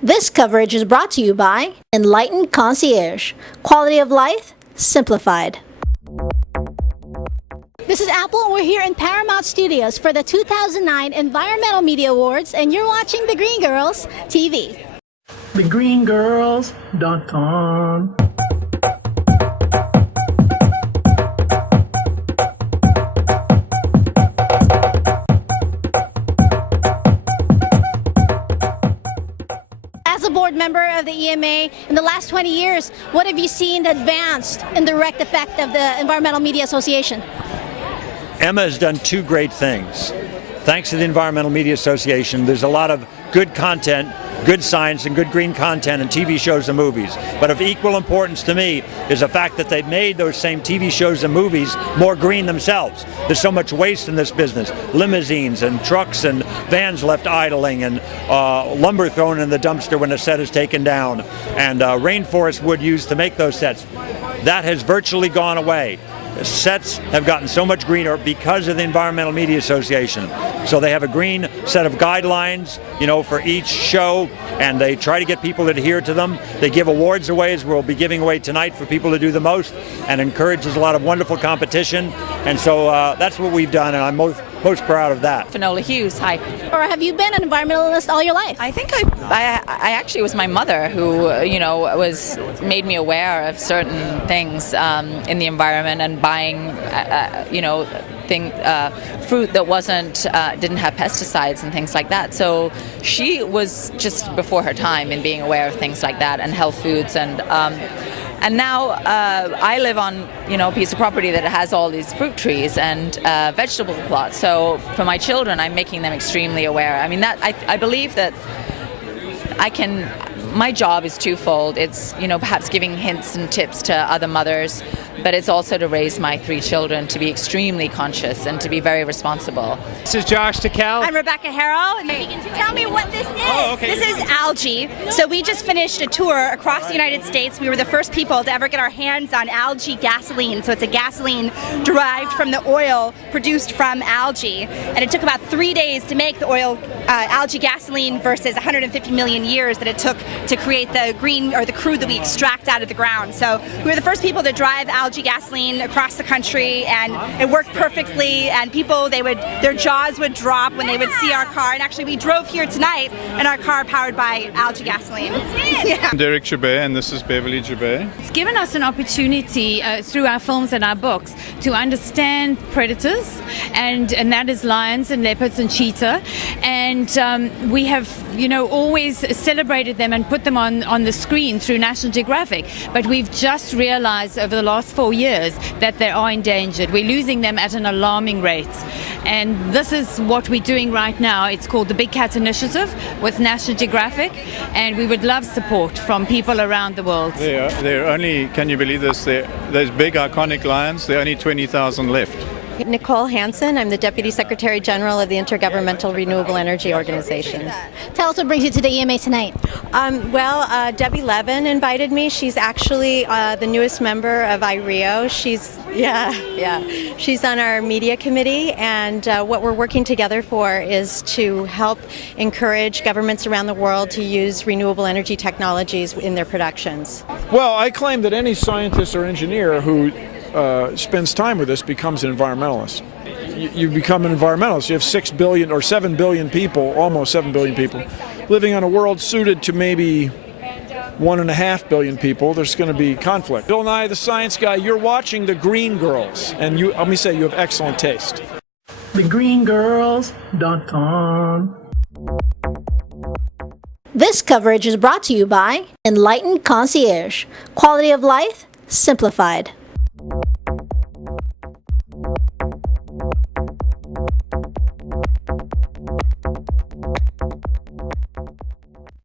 This coverage is brought to you by Enlightened Concierge. Quality of life simplified. This is Apple, and we're here in Paramount Studios for the 2009 Environmental Media Awards, and you're watching The Green Girls TV. TheGreenGirls.com. As a board member of the EMA, in the last 20 years, what have you seen advanced in the direct effect of the Environmental Media Association? Emma has done two great things. Thanks to the Environmental Media Association, there's a lot of good content, good science, and good green content in TV shows and movies. But of equal importance to me is the fact that they've made those same TV shows and movies more green themselves. There's so much waste in this business. Limousines and trucks and vans left idling, and lumber thrown in the dumpster when a set is taken down, and rainforest wood used to make those sets. That has virtually gone away. The sets have gotten so much greener because of the Environmental Media Association. So they have a green set of guidelines, for each show, and they try to get people to adhere to them. They give awards away, as we'll be giving away tonight, for people to do the most, and encourages a lot of wonderful competition. And so that's what we've done, and I'm most proud of that. Finola Hughes, hi. Or have you been an environmentalist all your life? I think I actually, it was my mother who, made me aware of certain things in the environment, and buying, fruit that didn't have pesticides and things like that. So she was just before her time in being aware of things like that, and health foods, and now I live on a piece of property that has all these fruit trees and vegetable plots. So for my children, I'm making them extremely aware. I mean, that I believe that my job is twofold. It's perhaps giving hints and tips to other mothers, but it's also to raise my three children to be extremely conscious and to be very responsible. This is Josh Takal. I'm Rebecca Harrell. Tell me what this is. Oh, okay. This is algae. So we just finished a tour across the United States. We were the first people to ever get our hands on algae gasoline. So it's a gasoline derived from the oil produced from algae. And it took about 3 days to make the algae gasoline versus 150 million years that it took to create the green, or the crude that we extract out of the ground. So we were the first people to drive algae gasoline across the country, and it worked perfectly, and people, their jaws would drop when they would see our car. And actually we drove here tonight in our car powered by algae gasoline. Yeah. I'm Derek Jabay, and this is Beverly Jabay. It's given us an opportunity through our films and our books to understand predators, and that is lions and leopards and cheetah, and we have always celebrated them and put them on the screen through National Geographic, but we've just realized over the last 4 years that they are endangered. We're losing them at an alarming rate, and this is what we're doing right now. It's called the Big Cat Initiative with National Geographic, and we would love support from people around the world. They're only, can you believe this, those big iconic lions, there are only 20,000 left. Nicole Hansen. I'm the Deputy Secretary General of the Intergovernmental Renewable Energy Organization. Tell us what brings you to the EMA tonight. Debbie Levin invited me. She's actually the newest member of IREO. She's on our media committee, and what we're working together for is to help encourage governments around the world to use renewable energy technologies in their productions. Well, I claim that any scientist or engineer who spends time with this becomes an environmentalist. You become an environmentalist. You have 6 billion or 7 billion people, almost 7 billion people, living on a world suited to maybe 1.5 billion people. There's going to be conflict. Bill Nye, the science guy, you're watching The Green Girls, and let me say, you have excellent taste. TheGreenGirls.com. This coverage is brought to you by Enlightened Concierge. Quality of life simplified.